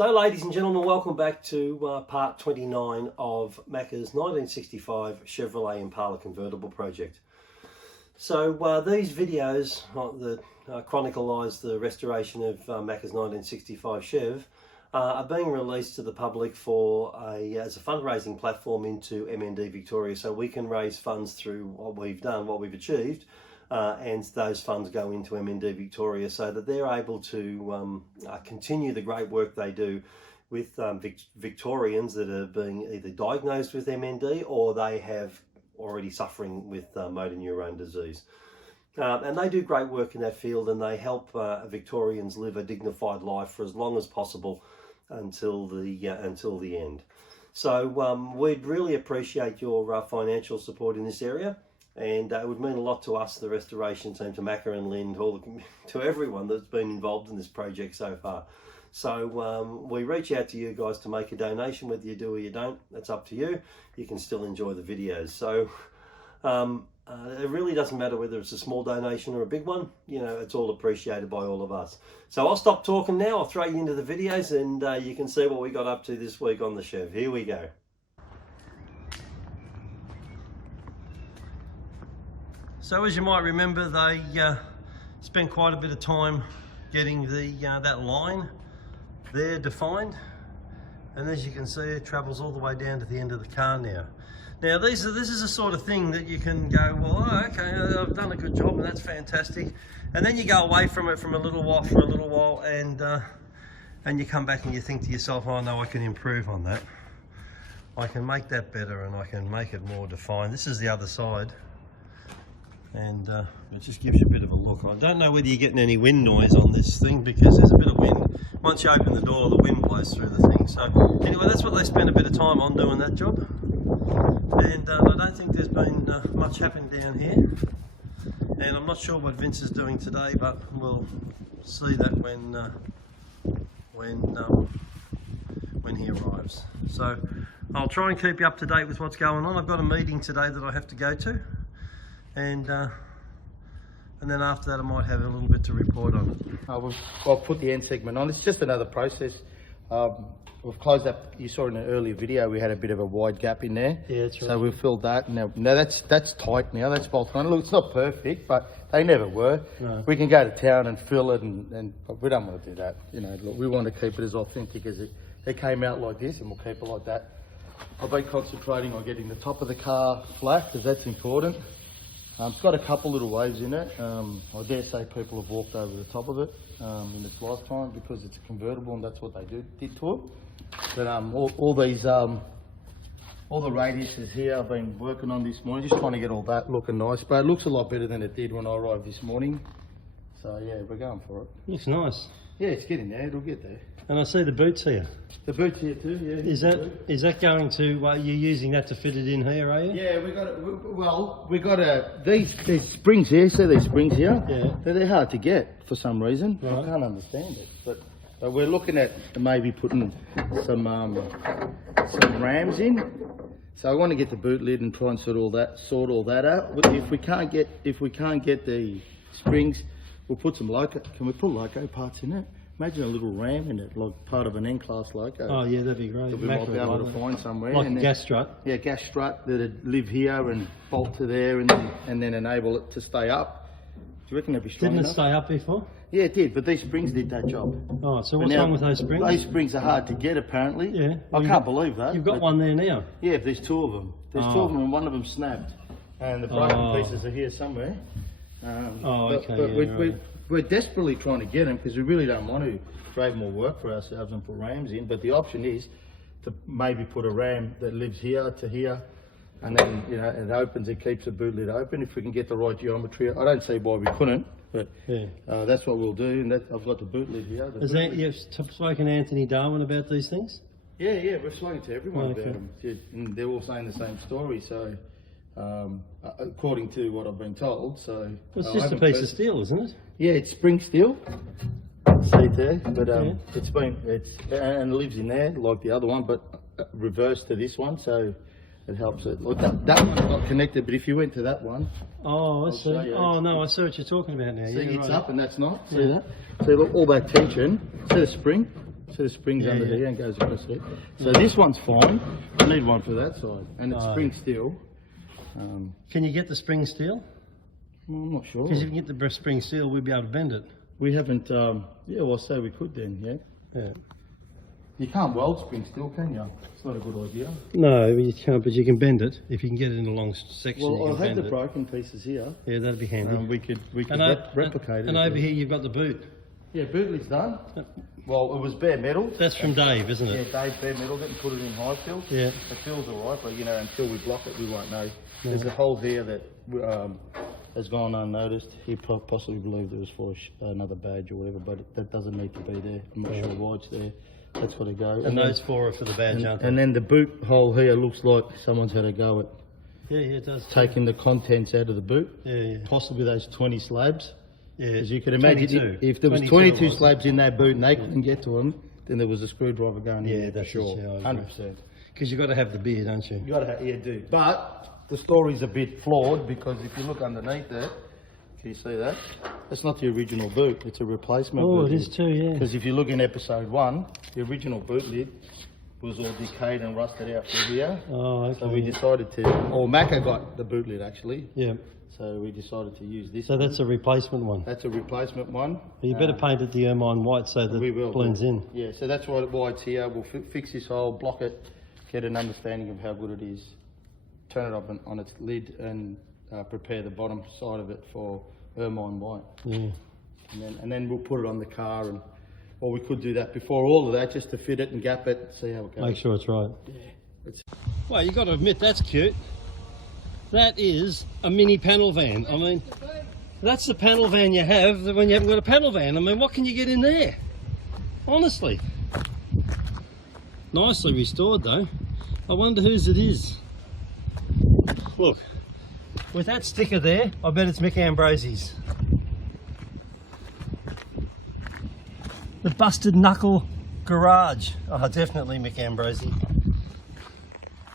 So ladies and gentlemen, welcome back to part 29 of Macka's 1965 Chevrolet Impala Convertible project. So these videos that chronicalise the restoration of Macka's 1965 Chev are being released to the public for as a fundraising platform into MND Victoria, so we can raise funds through what we've done, what we've achieved, and those funds go into MND Victoria so that they're able to continue the great work they do with Victorians that are being either diagnosed with MND or they have already suffering with Motor Neurone Disease. And they do great work in that field, and they help Victorians live a dignified life for as long as possible until the end. So we'd really appreciate your financial support in this area. And it would mean a lot to us, the restoration team, to Macka and Lind, to everyone that's been involved in this project so far. So we reach out to you guys to make a donation, whether you do or you don't, that's up to you. You can still enjoy the videos. So it really doesn't matter whether it's a small donation or a big one, you know, it's all appreciated by all of us. So I'll stop talking now, I'll throw you into the videos, and you can see what we got up to this week on the Chev. Here we go. So as you might remember, they spent quite a bit of time getting that line there defined, and as you can see, it travels all the way down to the end of the car now. Now this is the sort of thing that you can go, well, oh, okay, I've done a good job and that's fantastic, and then you go away from it for a little while, and you come back and you think to yourself, oh no, I can improve on that. I can make that better and I can make it more defined. This is the other side. And it just gives you a bit of a look. I don't know whether you're getting any wind noise on this thing because there's a bit of wind. Once you open the door, the wind blows through the thing. So anyway, that's what they spent a bit of time on, doing that job. And I don't think there's been much happening down here. And I'm not sure what Vince is doing today, but we'll see that when he arrives. So I'll try and keep you up to date with what's going on. I've got a meeting today that I have to go to. And then after that I might have a little bit to report on it. I'll put the end segment on. It's just another process. We've closed up. You saw in an earlier video we had a bit of a wide gap in there. Yeah, that's right. So we've filled that. Now that's tight now. That's bolted on. Look, it's not perfect, but they never were. No. We can go to town and fill it, but we don't want to do that. You know, look, we want to keep it as authentic as it came out like this, and we'll keep it like that. I've been concentrating on getting the top of the car flat because that's important. It's got a couple little waves in it. I dare say people have walked over the top of it in its lifetime because it's a convertible and that's what they did to it. But all the radiuses here I've been working on this morning, just trying to get all that looking nice. But it looks a lot better than it did when I arrived this morning. So yeah, we're going for it. Looks nice. Yeah, it's getting there. It'll get there. And I see the boots here. The boots here too. Yeah. Is that going to? You're using that to fit it in here, are you? Yeah, we got these springs here. See these springs here? Yeah. They're hard to get for some reason. Right. I can't understand it. But we're looking at maybe putting some rams in. So I want to get the boot lid and try and sort all that out. If we can't get the springs, we'll put some loco. Can we put loco parts in it? Imagine a little ram in it, like part of an N-class loco. Oh yeah, that'd be great. That we might be able to find somewhere. Like a gas strut. Yeah, gas strut that'd live here and bolt to there, and then enable it to stay up. Do you reckon it'd be strong enough? Didn't it stay up before? Yeah, it did, but these springs did that job. Oh, so what's wrong with those springs? Those springs are hard to get, apparently. Yeah. Well, I can't believe that. You've got one there now. Yeah, there's two of them. There's two of them, and one of them snapped, and the broken pieces are here somewhere. Okay. We're desperately trying to get them because we really don't want to create more work for ourselves and put rams in. But the option is to maybe put a ram that lives here to here, and then it opens. It keeps the boot lid open if we can get the right geometry. I don't see why we couldn't, but yeah. That's what we'll do. And I've got the boot lid here. You've spoken to Anthony Darwin about these things? Yeah, we've spoken to everyone about them. And they're all saying the same story. So. According to what I've been told, so it's just a piece of steel, isn't it? Yeah, it's spring steel. See it there, but and it lives in there like the other one, but reversed to this one, so it helps it. Look, that one's not connected, but if you went to that one, I see. I see what you're talking about now. See, it's up and that's not. See that? See, look, all that tension. See the spring? So the spring's under here and goes across here. So this one's fine. I need one for that side. And it's spring steel. Can you get the spring steel? I'm not sure. Because if you can get the spring steel, we'd be able to bend it. We haven't, yeah, well, say we could then, yeah? Yeah. You can't weld spring steel, can you? It's not a good idea. No, you can't, but you can bend it. If you can get it in a long section, Well, you I'll can have bend the it. broken pieces here. Yeah, that'd be handy. We could replicate it. And over here you've got the boot. Yeah, boot lid's done. Well, it was bare metal. That's from Dave, isn't it? Yeah, Dave bare metal it and put it in high fill. Yeah. The fill's alright, but you know, until we block it, we won't know. There's a hole here that has gone unnoticed. He possibly believed it was for another badge or whatever, but that doesn't need to be there. I'm not sure why it's there. That's got to go. And those four are for the badge, aren't they? And then the boot hole here looks like someone's had a go at Yeah, it does. taking the contents out of the boot. Yeah. Possibly those 20 slabs. Yeah. As you can imagine, 22. if there was 22 slabs in that boot and they couldn't get to them, then there was a screwdriver going in there, that's for sure. it, 100%. Because you've got to have the beer, don't you? You got to have, yeah, do. But the story's a bit flawed because if you look underneath it, can you see that? That's not the original boot, it's a replacement boot. Oh, it is too, yeah. Because if you look in episode 1, the original boot lid was all decayed and rusted out through here. Oh, okay. So we decided to, or Macka got the boot lid actually. Yeah. So we decided to use this So one. that's a replacement one. That's a replacement one. But you better paint it the ermine white so that it blends in. Yeah, so that's why it's here. We'll fix this hole, block it, get an understanding of how good it is, turn it up on its lid and prepare the bottom side of it for ermine white. Yeah. And then we'll put it on the car, and or we could do that before all of that just to fit it and gap it, see how it goes. Make sure it's right. Yeah. Well, you got to admit that's cute. That is a mini panel van. I mean, that's the panel van you have when you haven't got a panel van. I mean, what can you get in there? Honestly. Nicely restored though. I wonder whose it is. Look, with that sticker there, I bet it's Mick Ambrosie's. The Busted Knuckle Garage. Oh, definitely Mick Ambrosie.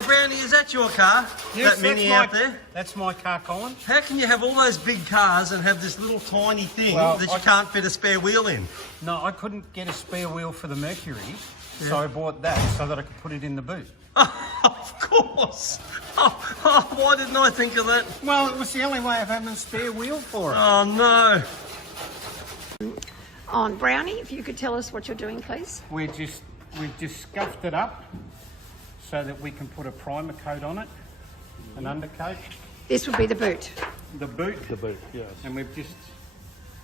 Brownie, is that your car? Yes, that mini that's out there? That's my car, Colin. How can you have all those big cars and have this little tiny thing that you can't fit a spare wheel in? No, I couldn't get a spare wheel for the Mercury, so I bought that so that I could put it in the boot. Of course. Why didn't I think of that? Well, it was the only way of having a spare wheel for it. Oh no. On Brownie, if you could tell us what you're doing, please. We've just scuffed it up so that we can put a primer coat on it, an undercoat, This would be the boot. the boot, Yes. and we've just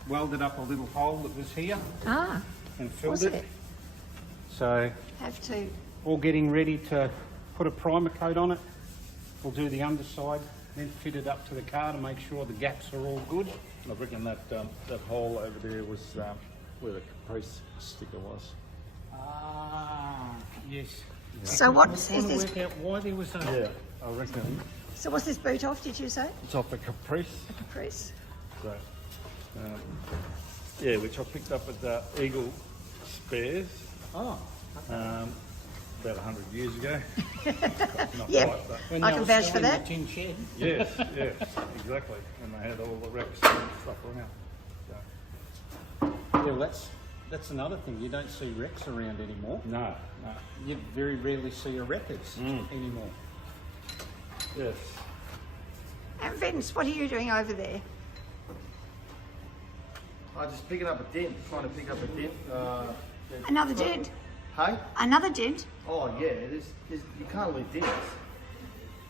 welded up a little hole that was here Ah, and filled was it. it? So Have to. all getting ready to put a primer coat on it. We'll do the underside, then fit it up to the car to make sure the gaps are all good. I reckon that that hole over there was where the Caprice sticker was. Ah, yes. So what I is was trying this? to work out why there was a... Yeah, I reckon So what's this boot off? Did you say? it's off a Caprice. A Caprice. So, yeah, which I picked up at the Eagle Spares Oh, about 100 years ago. Not Yep. quite, but when I they can were vouch for selling that. the tin shed. yes, yes, exactly. And they had all the wrecks and stuff around. So, Yeah, well, that's another thing. You don't see wrecks around anymore. no. You very rarely see a wreckers anymore. Yes. And Vince, what are you doing over there? I'm just picking up a dent, trying to pick up a dent. Another dent. Hey? Another dent. Oh yeah, you can't leave dents.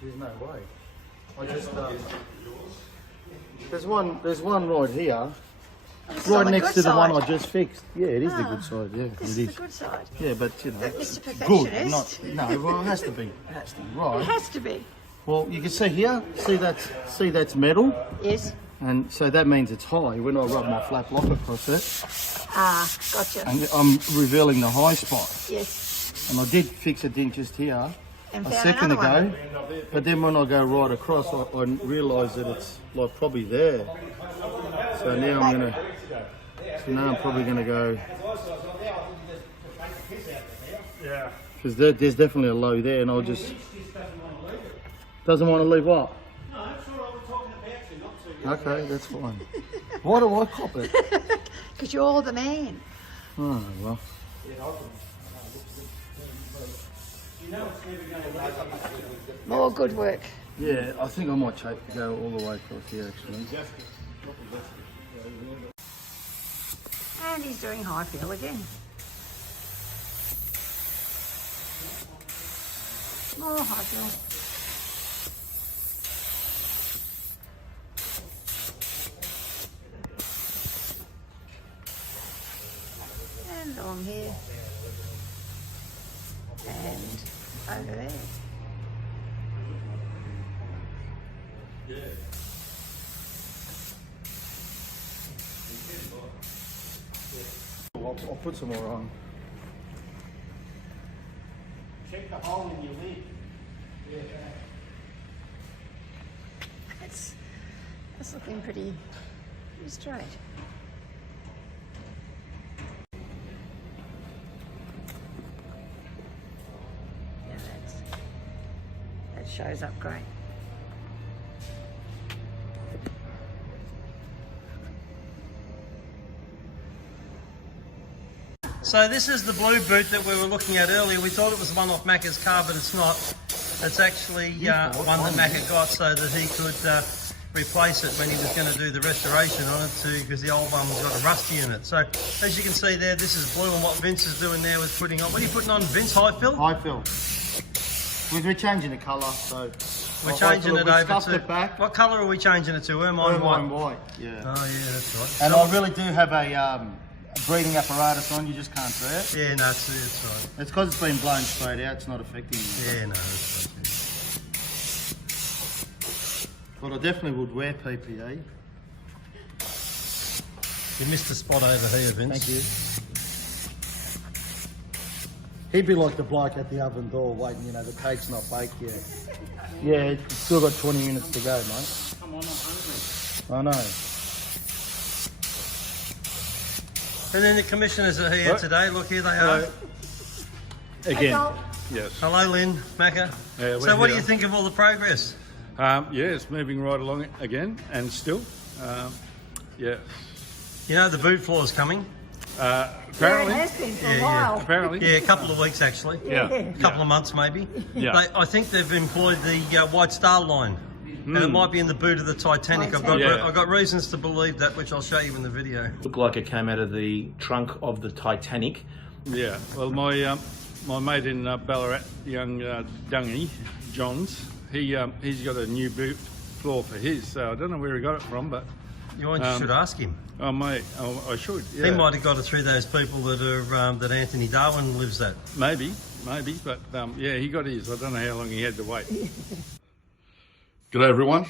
There's no way. I just there's one right here, This is on right the next good to the one side. I just fixed. Yeah, it is the good side. Yeah, This it is is. the good side. Yeah, but you know, But Mr. good. Perfectionist. No, well, it has to be. It has to be It right. has to be. Well, you can see here. See that's metal, Yes. and so that means it's high. When I rub my flat block across it, Ah, gotcha. and I'm revealing the high spot. Yes. And I did fix a dent just here And a found second another ago, one. but then when I go right across, I realise that it's like probably there. So now I'm probably gonna go. Yeah. Because there's definitely a low there, and I'll just doesn't want to leave what? No, that's all right. We're talking about you, not to you. Okay, that's fine. Why do I cop it? Because you're the man. Oh well. More good work. Yeah, I think I might go all the way across here actually. And he's doing high fill again. More high fill. And along here. And over there. I'll put some more on. Check the hole in your lid. That's looking pretty straight. Yeah, that shows up great. So this is the blue boot that we were looking at earlier. We thought it was one off Macka's car, but it's not. It's actually one that Macka got so that he could replace it when he was going to do the restoration on it because the old one was got a rusty in it. So as you can see there, this is blue, and what Vince is doing there was putting on, what are you putting on, Vince? High fill? High fill. We're changing the colour, so... We're changing it over to... It back. What colour are we changing it to? Ermine white? Yeah. Oh yeah, that's right. And I really do have a breathing apparatus on, you just can't see it. Yeah, no, that's right. It's because it's been blown straight out, it's not affecting you. Yeah, no, that's right. But I definitely would wear PPE. You missed a spot over here, Vince. Thank you. He'd be like the bloke at the oven door waiting, the cake's not baked yet. Yeah, it's still got 20 minutes to go, mate. Come on, I'm hungry. I know. And then the commissioners are here today. Look, here they are. Again, yes. Hello, Lynn, Macka. Yeah, So what do you think of all the progress? Yeah, it's moving right along again, and still, yeah. You know the boot floor is coming. Apparently, It has been for a while. apparently, Yeah, a couple of weeks actually. yeah. A couple of months maybe. Yeah. I think they've employed the White Star line. And it might be in the boot of the Titanic. I've got reasons to believe that, which I'll show you in the video. Looked like it came out of the trunk of the Titanic. Yeah. Well, my mate in Ballarat, young Dungy Johns, he's got a new boot floor for his. So I don't know where he got it from, but You should ask him. oh mate, I should. Yeah. He might have got it through those people that are that Anthony Darwin lives at. Maybe, but yeah, he got his. I don't know how long he had to wait. G'day everyone.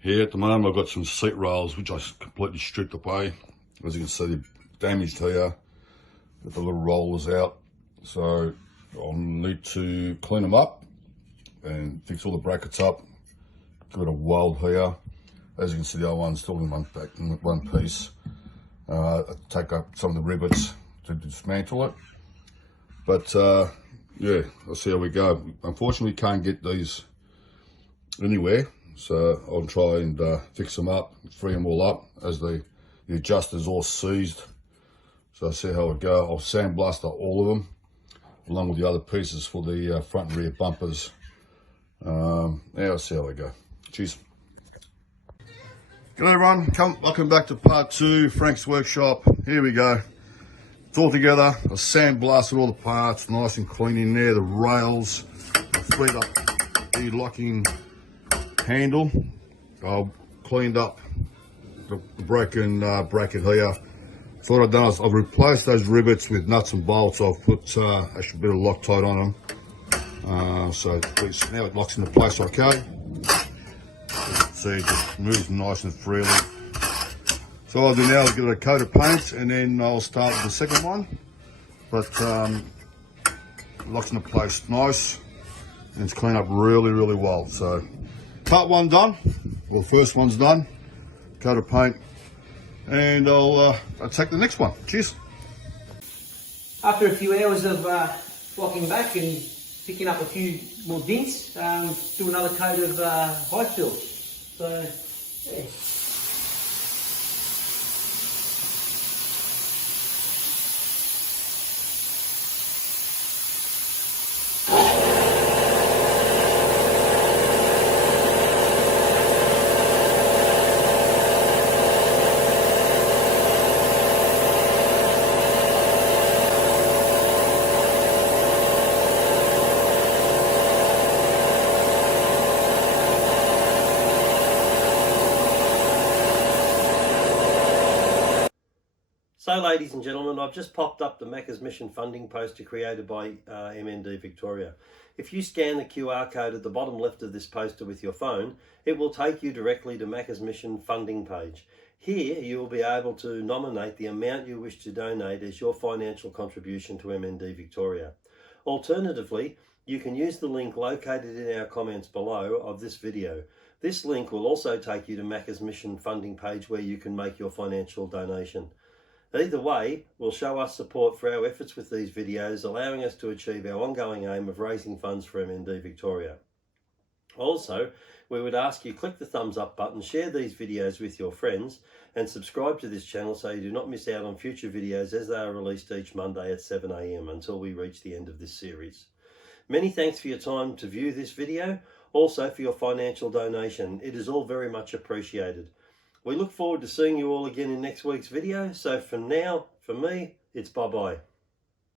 Here at the moment I've got some seat rails which I completely stripped away. As you can see, they're damaged here. Got the little rollers out. So I'll need to clean them up and fix all the brackets up. Give it a weld here. As you can see, the other one's still in one piece. Take up some of the rivets to dismantle it. But yeah, I'll see how we go. Unfortunately, we can't get these anywhere, so I'll try and fix them up, free them all up as the adjuster's all seized. So I'll see how it go. I'll sandblast all of them along with the other pieces for the front and rear bumpers. Yeah, I'll see how we go. Cheers. G'day everyone, welcome back to part 2, Frank's Workshop. Here we go. It's all together. I sandblasted all the parts, nice and clean in there. The rails, I freed up the locking handle. I cleaned up the broken bracket here. So what I've done is I've replaced those rivets with nuts and bolts. I've put actually a bit of Loctite on them. So now it locks into place okay. See, it just moves nice and freely. So what I'll do now is give it a coat of paint and then I'll start with the second one. But locks into place nice and it's cleaned up really, really well. So part 1 done, well, first one's done, coat of paint, and I'll take the next one. Cheers. After a few hours of walking back and picking up a few more dents, do another coat of high fill. So, yeah. So ladies and gentlemen, I've just popped up the Macca's Mission funding poster created by MND Victoria. If you scan the QR code at the bottom left of this poster with your phone, it will take you directly to Macca's Mission funding page. Here you will be able to nominate the amount you wish to donate as your financial contribution to MND Victoria. Alternatively, you can use the link located in our comments below of this video. This link will also take you to Macca's Mission funding page where you can make your financial donation. Either way will show us support for our efforts with these videos, allowing us to achieve our ongoing aim of raising funds for MND Victoria. Also, we would ask you click the thumbs up button, share these videos with your friends, and subscribe to this channel so you do not miss out on future videos as they are released each Monday at 7 AM until we reach the end of this series. Many thanks for your time to view this video, also for your financial donation. It is all very much appreciated. We look forward to seeing you all again in next week's video. So for now, for me, it's bye-bye.